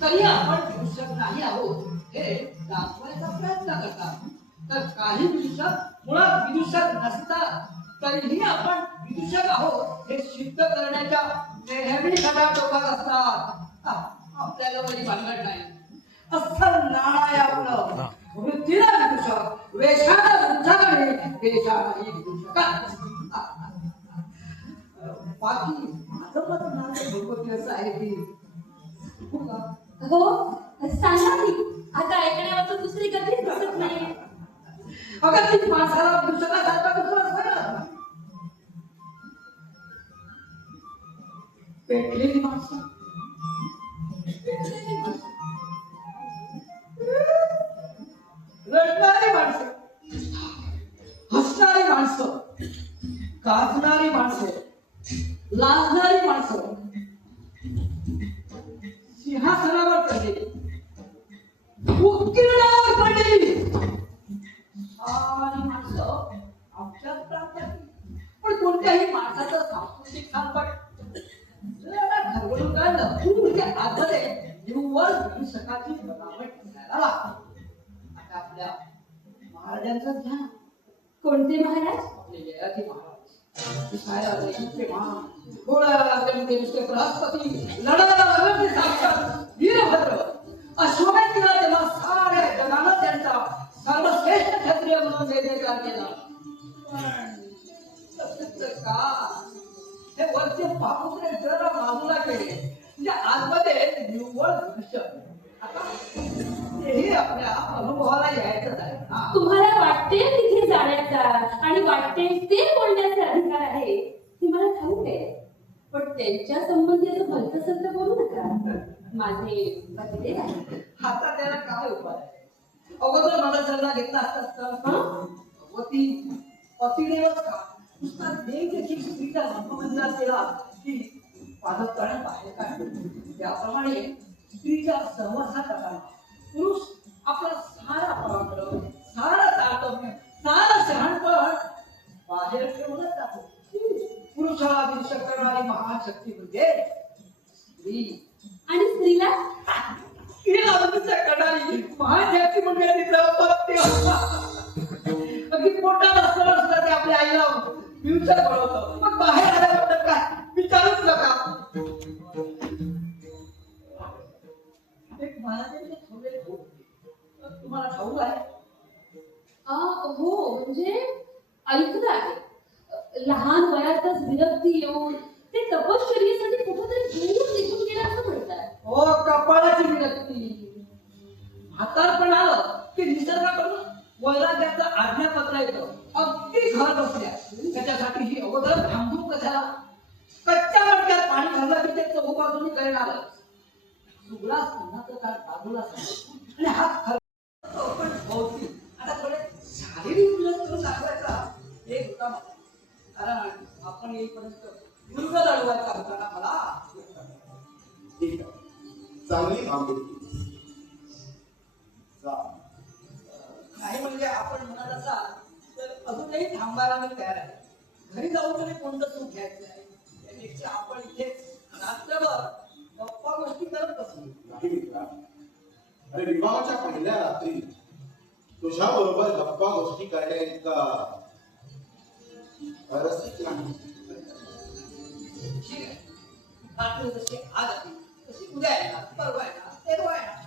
तरी आपण विदूषक नाही आहोत हे दाखवायचा प्रयत्न करतात. तर काही विदूषक मुळात विदूषक नसतात तरीही आपण विदूषक आहोत हे सिद्ध करण्याच्या नेहमी खटाटोपात असतात. आपल्याला वरी भानगड नाही. अस्सल नाणं आहे आपलं. वृत्तीला विदूषक, वेशाला वृद्ध आणि वेशालाही विदूषक. बाकी माझं मत नाही भगवती असं आहे की हो सांगा की आता ऐकण्यावर दुसरी कधीच दिसत नाही. अगं ती माणसाला विदूषकासारखा दुसरा असतं. पेटलेली माणसं, रडणारी माणसं, हसणारी माणसं, गाजणारी माणसं, लाजणारी माणसं, सिंहासनावर पडलेली, उत्कीर्णावर पडलेली सारी माणसं आमच्याच प्रांतात. पण कोणत्याही माणसाचं सांस्कृतिक खानपण ठरवून काढलं म्हणजे आतमध्ये निव्वळ विदूषकाची बनावट दिसायला लागते. आता आपल्या महाराजांचं घ्या. कोणते महाराज? आपले ययाती महाराज. दिसायला इतके महान, डोळ्याला लागले नुसते बृहस्पती, लढायला लागले साक्षात वीरभद्र. अश्वमेधला तेव्हा साऱ्या जगानं त्यांचा सर्वश्रेष्ठ क्षत्रिय म्हणून जयजयकार केला. पण का हे वरचे पापुत्रे जरा बाजूला केले म्हणजे आतमध्ये निव्वळ दृश्य. आता तेही आपल्या अनुभवाला यायचं आहे. तुम्हाला वाटते तिथे जाण्याचा आणि वाटते ते बोलण्याचा अधिकार आहे ती मला ठाऊक आहे. पण त्यांच्या संबंधी असं भलतसंत बोलू नका. माझे पतिदेव आहे. आता त्याला काय उपाय आहे? अगोदर माझा सल्ला घेतला असता ती पतिदेवच का नुसता देव देखील स्त्रीचा धर्मबंधनात केला की पादतळ्या बाहेर काढतो. त्याप्रमाणे स्त्रीच्या सहवासात असताना पुरुष आपला सारा पराक्रम, सारा ताकद, सारा शहाणपण बाहेर ठेवूनच जातो. पुरुषाला विदूषक करणारी महान शक्ती म्हणजे स्त्री. आणि स्त्रीला करणारी महान शक्ती म्हणजे अगदी पोटात असताना सुद्धा ते आपल्या आईला विचार बनवतं. मग बाहेर आल्यानंतर काय विचारूच नका. एक महाराजांचे थोडे तुम्हाला ठाऊक आहे? हो म्हणजे ऐकलं आहे. लहान वयातच विरक्ती येऊन ते तपश्चर्येसाठी कुठेतरी दूर निघून गेला असं म्हणतात. हो, कपाळाची विरक्ती. म्हातारपण आलं की निसर्गाकडून वैराग्याचं आज्ञापत्र येतं. अगदी घर बसल्या. त्याच्यासाठी ही अगोदर थांबू कशाला? कच्च्या मटक्यात पाणी घाललं की ते चौबाजूनी करणार. सुगडा अन्नाचं ताट बाजूला आणि हात पण भोवती. आता थोडे शारीरिक विरोध करून दाखवायचा एक होता मला. कारण आपण येईपर्यंत दुर्ग लढवायचा होता ना मला. ठीक आहे, चांगली मागणी. नाही म्हणजे आपण म्हणत असाल तर अजूनही थांबायला मी तयार आहे. घरी जाऊन तरी कोणतं सुख घ्यायचं आहे त्यापेक्षा आपण इथेच रात्रभर गप्पा गोष्टी करत बसू. नाही मित्रा, अरे विवाहाच्या पहिल्या रात्री तुझ्या बरोबर गप्पा गोष्टी करण्याइतका रसिक नाही. ठीक आहे, रात्री जशी आज आली तशी उद्या येणार, परवा येणार, तेरवा येणार.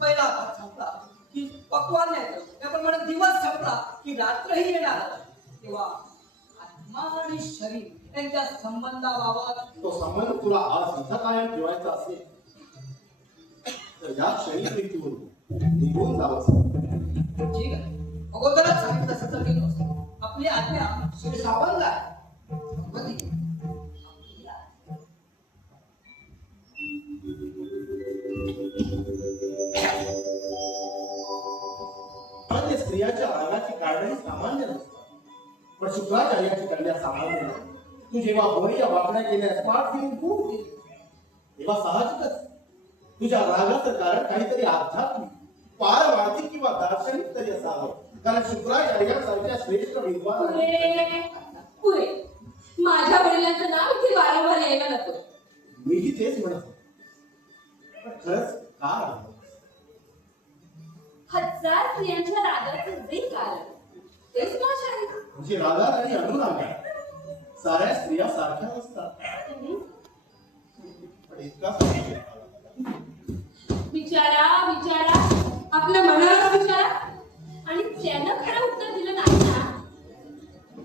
पहिला भाग संपला की पक्वान येतं. त्याप्रमाणे दिवस संपला की रात्रही येणार. तेव्हा आत्मा आणि शरीर यांच्या संबंधाबाबत तो संबंध तुला आज इथं कायम ठेवायचा असेल तर या क्षणी प्रीतीवरून निघून जावं. ठीक आहे, अगोदरच सांगितलं तसं तर मी नसतो. आपली आज्ञा श्री सावंत आहे. भगवती सामान्य स्त्रियाच्या अंगाची काढणी सामान्य नसतात, पण शुक्राचार्याची कन्या सामान्य नाही. तू जेव्हा बोरी या वाकड्या केल्यास पाठ घेऊन खूप गेली तेव्हा साहजिकच तुझ्या रागाचं कारण काहीतरी आध्यात्मिक, पारमार्थिक किंवा दार्शनिक तरी असावं. कारण शुक्राचार्यासारख्या श्रेष्ठ विद्वान पुरे माझ्या वडिलांचं नाव इथे वारंवार यायला नको. मीही तेच म्हणत होतो. पण खरंच का आलं? 1000 स्त्रियांच्या रागाचं जे कारण तेच माझ्या आहे. म्हणजे रागात आणि अनुरागात साऱ्या स्त्रिया सारख्या नसतात. पण इतका संशय आला मला. विचारा विचारा आपल्या मनाला विचारा आणि त्यानं खरं उत्तर दिलं नाही ना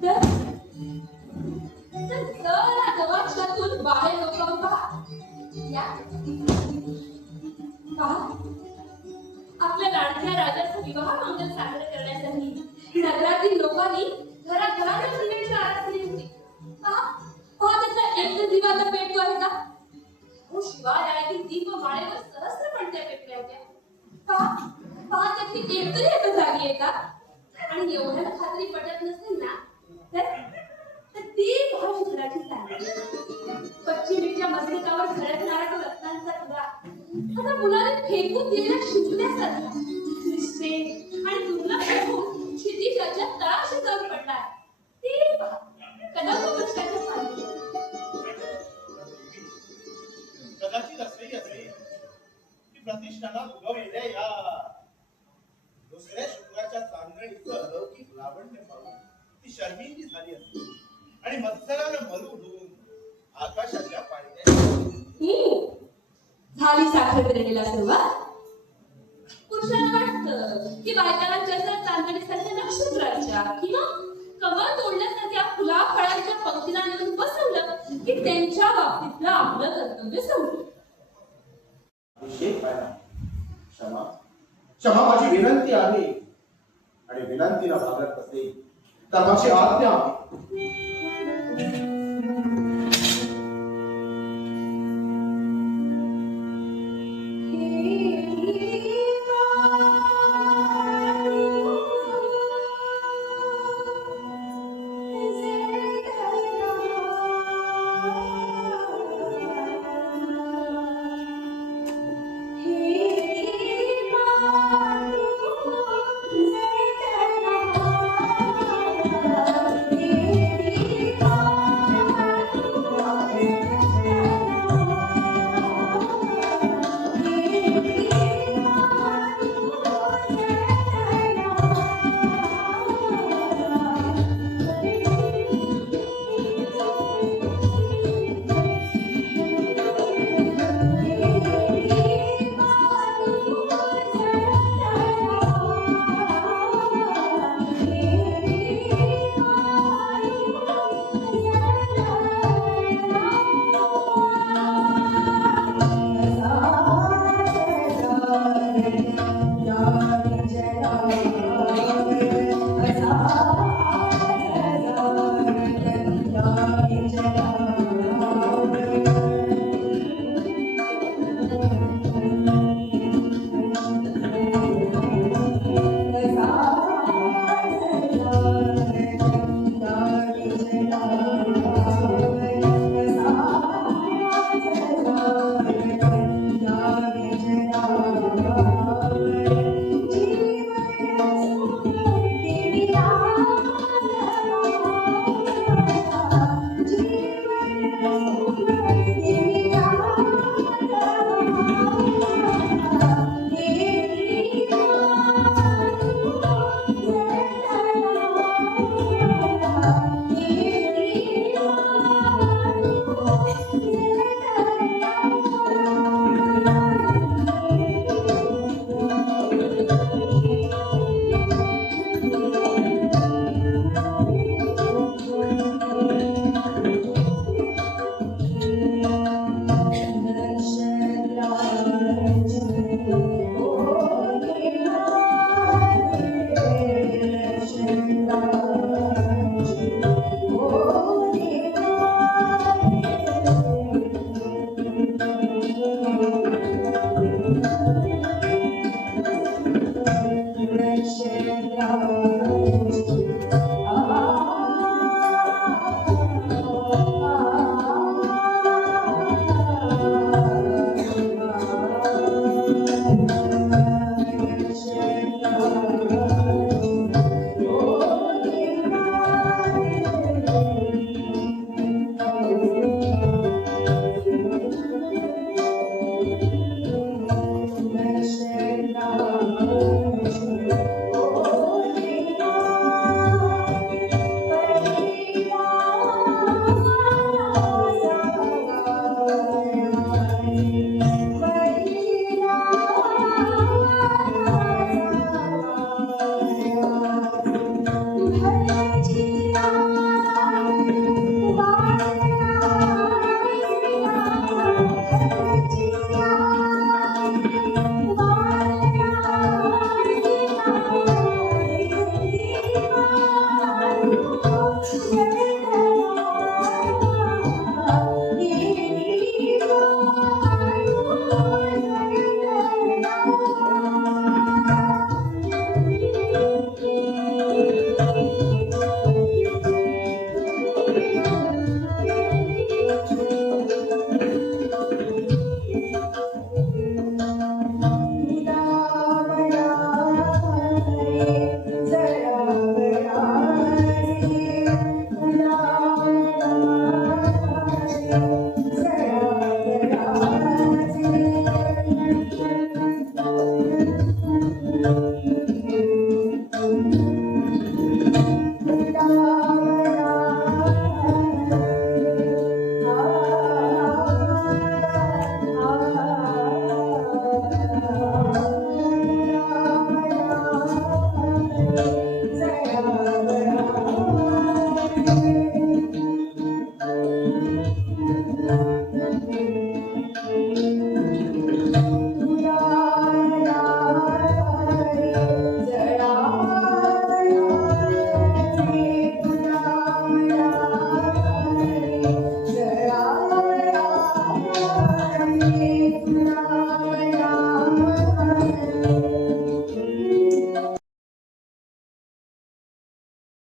तर जरा गवाक्षातून बाहेर डोकावून पहा. या पहा आपल्या लाडक्या राजाचा विवाह मंगल साजरे करण्यासाठी नगरातील लोकांनी घराघरात फिरण्याची आरास केली होती. पहा पहा त्याचा एक दिवा तर पेटतो आहे का? हो शिवाय आळ्यातील दीप माळेवर सहस्र पणत्या पेटल्या होत्या. पहा पहा त्याची एक तरी आता जागी आहे का? आणि एवढ्या खात्री पटत नसेल ना तर ती महाशिखराची सांगली पश्चिमेच्या मस्तकावर झळकणारा तो रत्नांचा तुरा आता मुलाने फेकून दिलेल्या शिंपल्यासारखा दिसते आणि दुर्लक्ष होऊन क्षितिजाच्या तळाशी जाऊन पडलाय. ते पहा कदंब वृक्षाच्या फांदी. कदाचित असंही असेल की प्रतिष्ठानात उगवलेल्या या दुसऱ्या शुक्राच्या चांदणीचं अलौकिक लावण्य पाहून ती शर्मिंदी झाली असते आणि मत्सरानं मरून होऊन आकाशाच्या पायऱ्या झाली साखर केलेला सुरुवात. पुरुषांना वाटतं की बायकांना जसं चांदणीसारख्या नक्षत्राच्या किंवा कमळ तोडण्यासारख्या फुला फळांच्या पंक्तीला नेऊन बसवलं की त्यांच्या बाबतीतलं आपलं कर्तव्य संपलं. अभिषेक पाहिला. क्षमा क्षमा माझी विनंती आहे आणि विनंतीला भागत असेल तर माझी आज्ञा आहे.